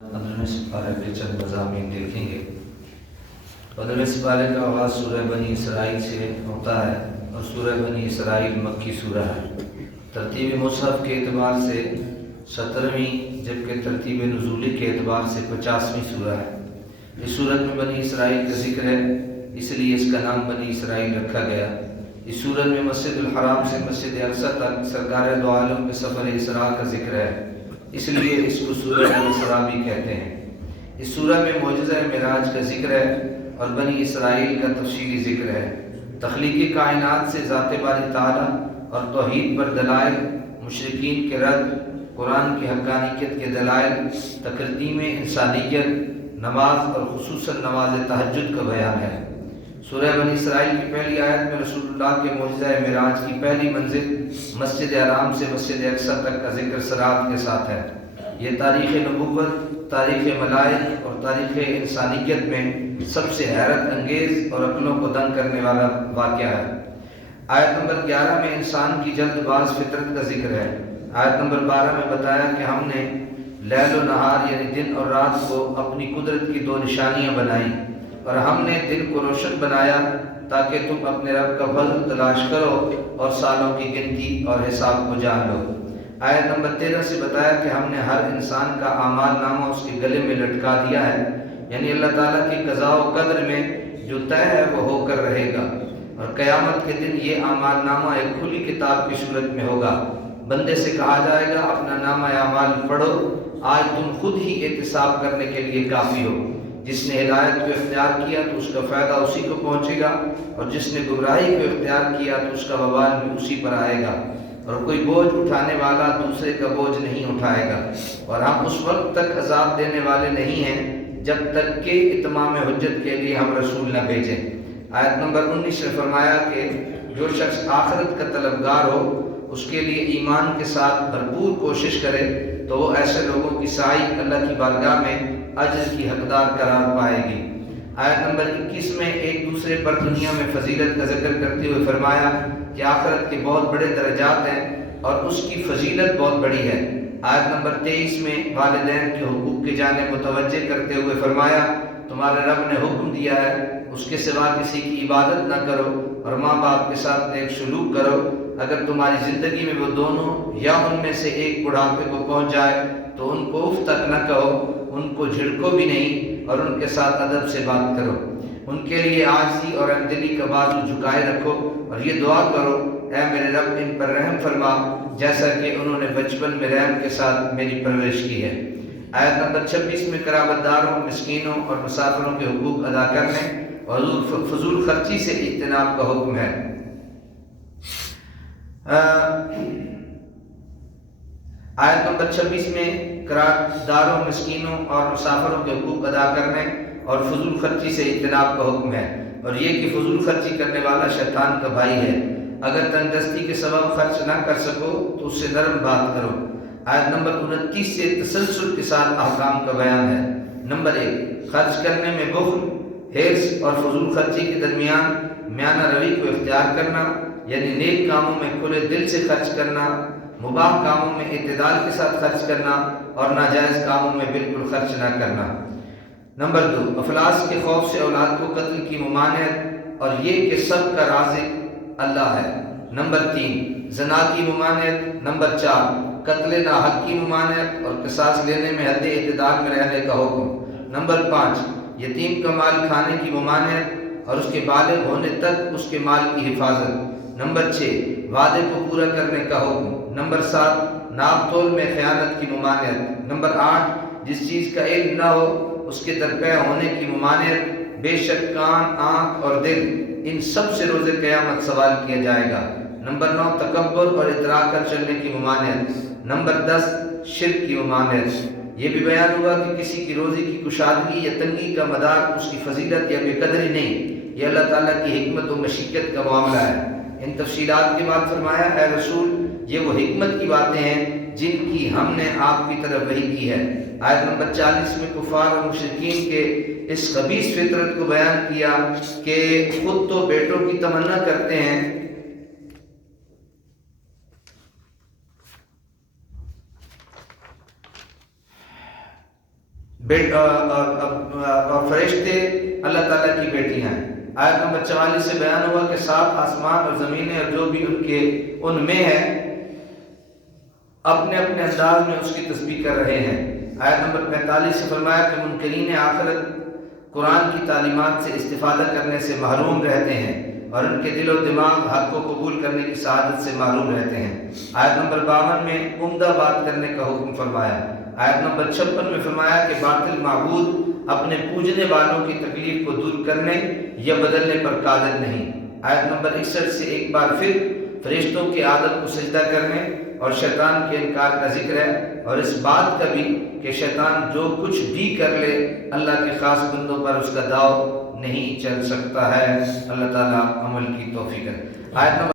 15वें सिपारे के चंद मज़ामीन देखेंगे। 15वें सिपारे का आगाज़ सूरह बनी इसराइल से होता है और सूरह बनी इसराइल मक्की सूरह है। तरतीब मुसहफ़ के एतबार से 17वीं जबकि तरतीब नुज़ूली के एतबार से 50वीं सूरह है। इस सूरत में बनी इसराइल का जिक्र है, इसलिए इसका नाम बनी इसराइल रखा गया। इस सूरत में मस्जिदुल हराम से मस्जिद अक़सा तक सरकार दो आलम के सफ़र इसरा का जिक्र है, इसलिए इसको सूरह अल-इसरा भी कहते हैं। इस सूरह में मौजज़ा मिराज का जिक्र है और बनी इसराइल का तफसीली जिक्र है। तख्लीक़ी कायनात से ज़ात बारी ताला और तौहीद पर दलाइल, मुशरिकीन के रद्द, कुरान की हक़ानियत के दलाइल, तक़दीम इंसानियत, नमाज और खुसूसन नमाज तहज्जुद का बयान है। सूरह बनी इसराइल की पहली आयत में रसूलुल्लाह के मौजज़ा मिराज की पहली मंजिल मस्जिद हराम से मस्जिद अक़सा तक का जिक्र सराहत के साथ है। ये तारीख़ नबुव्वत, तारीख़ मलाइक और तारीख़ इंसानियत में सबसे हैरत अंगेज़ और अक़लों को दंग करने वाला वाक़या है। आयत नंबर 11 में इंसान की जल्दबाज फितरत का जिक्र है। आयत नंबर 12 में बताया कि हमने लैल व नहार यानी दिन और रात को अपनी कुदरत की दो निशानियाँ बनाई और हमने दिन को रोशन बनाया ताकि तुम अपने रब का फज़ल तलाश करो और सालों की गिनती और हिसाब को जान लो। आयत नंबर 13 से बताया कि हमने हर इंसान का आमाल नामा उसके गले में लटका दिया है, यानी अल्लाह ताला की क़ज़ा व क़द्र में जो तय है वो होकर रहेगा और क़यामत के दिन ये आमाल नामा एक खुली किताब की सूरत में होगा। बंदे से कहा जाएगा अपना नामा आमाल पढ़ो, आज तुम खुद ही एहतिसाब करने के लिए काफ़ी हो। जिसने हिदायत को इख्तियार किया तो उसका फ़ायदा उसी को पहुँचेगा और जिसने गुमराही को इख्तियार किया तो उसका वबाल भी उसी पर आएगा और कोई बोझ उठाने वाला दूसरे का बोझ नहीं उठाएगा। और हम उस वक्त तक अजाब देने वाले नहीं हैं जब तक कि इत्माम हुज्जत के लिए हम रसूल न भेजें। आयत नंबर 19 में फरमाया कि जो शख्स आखिरत का तलबगार हो उसके लिए ईमान के साथ भरपूर कोशिश करे तो वो ऐसे लोगों की साई अल्लाह की बारगाह में अजर की हकदार करार पाएगी। आयत नंबर 21 में एक दूसरे पर दुनिया में फजीलत का जिक्र करते हुए फरमाया कि आखिरत के बहुत बड़े दर्जात हैं और उसकी फजीलत बहुत बड़ी है। आयत नंबर 23 में वालिदैन के हुकूक की जानिब मुतवज्जे करते हुए फरमाया तुम्हारे रब ने हुक्म दिया है उसके सिवा किसी की इबादत न करो और माँ बाप के साथ नेक सलूक करो। अगर तुम्हारी ज़िंदगी में वो दोनों या उनमें से एक बुढ़ापे को पहुँच जाए तो उनको उफ तक न कहो, उनको झिड़को भी नहीं और उनके साथ अदब से बात करो। उनके लिए आजिज़ी और अमदिली का बाजू झुकाए रखो और ये दुआ करो ऐ मेरे रब इन पर रहम फरमा जैसा कि उन्होंने बचपन में रहम के साथ मेरी परवरिश की है। आयत नंबर 26 में कराबतदारों, मिस्कीनों और मुसाफिरों के हुकूक अदा करने और फजूल खर्ची से इज्तनाब का हुक्म है। आयत नंबर 26 में करारदारों, मिस्कीनों और मुसाफिरों के हुकूक अदा करने और फजूल खर्ची से इज्तनाब का हुक्म है और ये कि फजूल खर्ची करने वाला शैतान का भाई है। अगर तंगदस्ती के सबब खर्च ना कर सको तो उससे नरम बात करो। आयत नंबर 29 से तसलसल के साथ अहकाम का बयान है। नंबर 1, खर्च करने में बुख्ल, हिर्स और फजूल खर्ची के दरमियान म्याना रवि को इख्तियार करना, यानी नेक कामों में खुले दिल से खर्च करना, मुबाह कामों में इत्तेदाल के साथ खर्च करना और नाजायज़ कामों में बिल्कुल खर्च न करना। नंबर 2, अफलास के खौफ से औलाद को कत्ल की मुमानियत और ये कि सब का राज़िक अल्लाह है। नंबर 3, ज़ना की मुमानियत। नंबर 4, कत्ल नाहक की मुमानियत और क़िसास लेने में हद इत्तेदाल में रहने का हुक्म। नंबर 5, यतीम का माल खाने की मुमानियत और उसके बालिग होने तक उसके माल की हिफाजत। नंबर 6, वादे को पूरा करने का हुक्म। नंबर 7, नाप तोल में ख़यानत की मुमानियत। नंबर 8, जिस चीज़ का इल्म न हो उसके दरपे होने की मुमानियत। बेशक कान, आँख और दिल इन सब से रोज़े क़यामत सवाल किया जाएगा। नंबर 9, तकब्बुर और इतरा कर चलने की मुमानियत। नंबर 10, शिर्क की मुमानियत। ये भी बयान हुआ कि किसी की रोज़ी की कुशादगी या तंगी का मदार उसकी फजीलत या बेकदरी नहीं, ये अल्लाह ताला की हिकमत और मशीयत का मामला है। इन तफसीलात के बाद फरमाया है रसूल ये वो हिकमत की बातें हैं जिनकी हमने आपकी तरफ वही की है। आयत नंबर 40 में कुफार और मुशरिकीन के इस खबीस फितरत को बयान किया कि खुद तो बेटों की तमन्ना करते हैं اور فرشتے اللہ تعالیٰ کی بیٹیاں ہیں۔ آیت نمبر 44 سے بیان ہوا کہ 7 آسمان اور زمینیں اور جو بھی ان میں ہے اپنے اپنے انداز میں اس کی تسبیح کر رہے ہیں۔ آیت نمبر 45 سے فرمایا کہ منکرین آخرت قرآن کی تعلیمات سے استفادہ کرنے سے محروم رہتے ہیں اور ان کے دل و دماغ حق کو قبول کرنے کی سعادت سے محروم رہتے ہیں۔ آیت نمبر 52 میں عمدہ بات کرنے کا حکم فرمایا۔ آیت نمبر 56 میں فرمایا کہ باطل معبود اپنے پوجنے والوں کی تکلیف کو دور کرنے یا بدلنے پر قادر نہیں۔ آیت نمبر 61 سے ایک بار پھر فرشتوں کے آدم کو سجدہ کرنے اور شیطان کے انکار کا ذکر ہے، اور اس بات کا بھی کہ شیطان جو کچھ بھی کر لے اللہ کے خاص بندوں پر اس کا داؤ نہیں چل سکتا ہے۔ اللہ تعالیٰ عمل کی توفیق ہے۔ آیت نمبر